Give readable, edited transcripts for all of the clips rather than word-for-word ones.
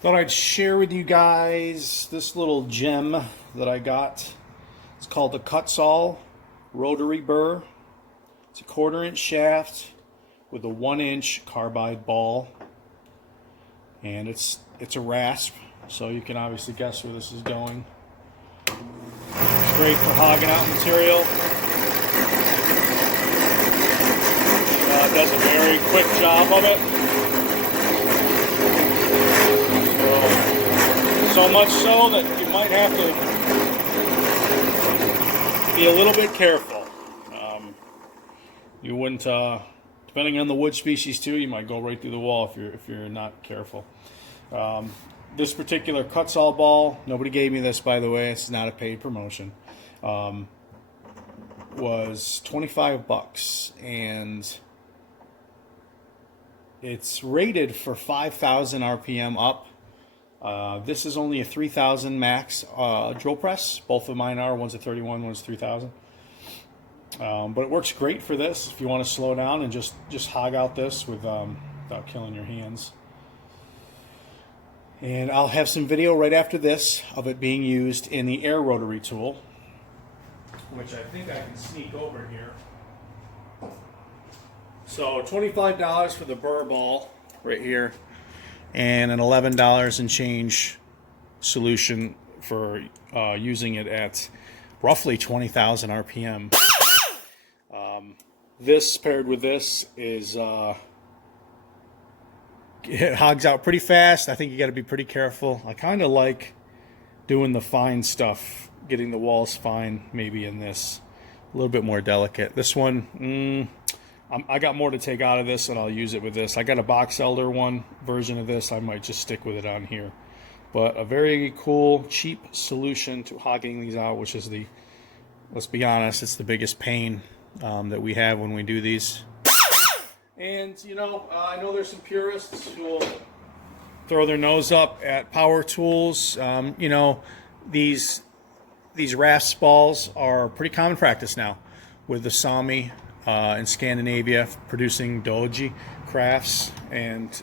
Thought I'd share with you guys this little gem that I got. It's called the Kutzall rotary burr. It's a 1/4-inch shaft with a 1-inch carbide ball, and it's a rasp, so you can obviously guess where this is going. It's great for hogging out material. It does a very quick job of it. So much so that you might have to be a little bit careful. You wouldn't, depending on the wood species too, you might go right through the wall if you're not careful. This particular Kutzall ball, nobody gave me this, by the way. It's not a paid promotion. Was $25, and it's rated for 5,000 RPM up. This is only a 3,000 max drill press. Both of mine are. One's a 31, one's 3,000. But it works great for this if you want to slow down and just hog out this without killing your hands. And I'll have some video right after this of it being used in the air rotary tool, which I think I can sneak over here. So $25 for the burr ball right here, and an $11 and change solution for using it at roughly 20,000 RPM. This paired with this is it hogs out pretty fast. I think you got to be pretty careful. I kind of like doing the fine stuff, getting the walls fine, maybe in this a little bit more delicate. This one, I got more to take out of this, and I'll use it with this. I got a box elder one version of this. I might just stick with it on here. But a very cool, cheap solution to hogging these out, which is let's be honest, it's the biggest pain that we have when we do these. And, I know there's some purists who will throw their nose up at power tools. These rasp balls are pretty common practice now with the Sami in Scandinavia producing doji crafts, and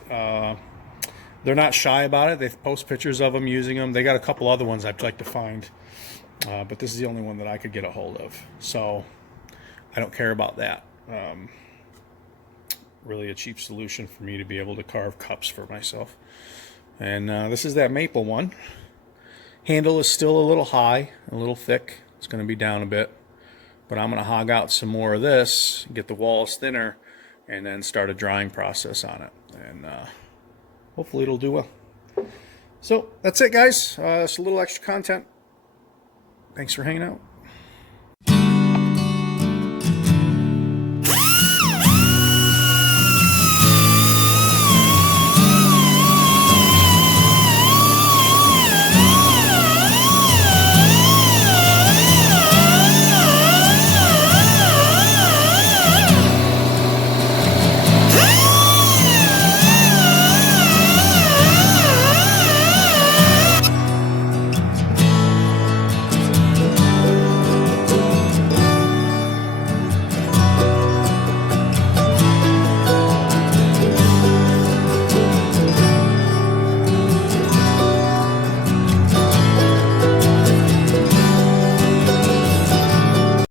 they're not shy about it. They post pictures of them using them. They got a couple other ones I'd like to find, but this is the only one that I could get a hold of, so I don't care about that. Really a cheap solution for me to be able to carve cups for myself. And this is that maple one. Handle is still a little high, a little thick. It's going to be down a bit. But I'm going to hog out some more of this, get the walls thinner, and then start a drying process on it. And hopefully it'll do well. So that's it, guys. It's a little extra content. Thanks for hanging out.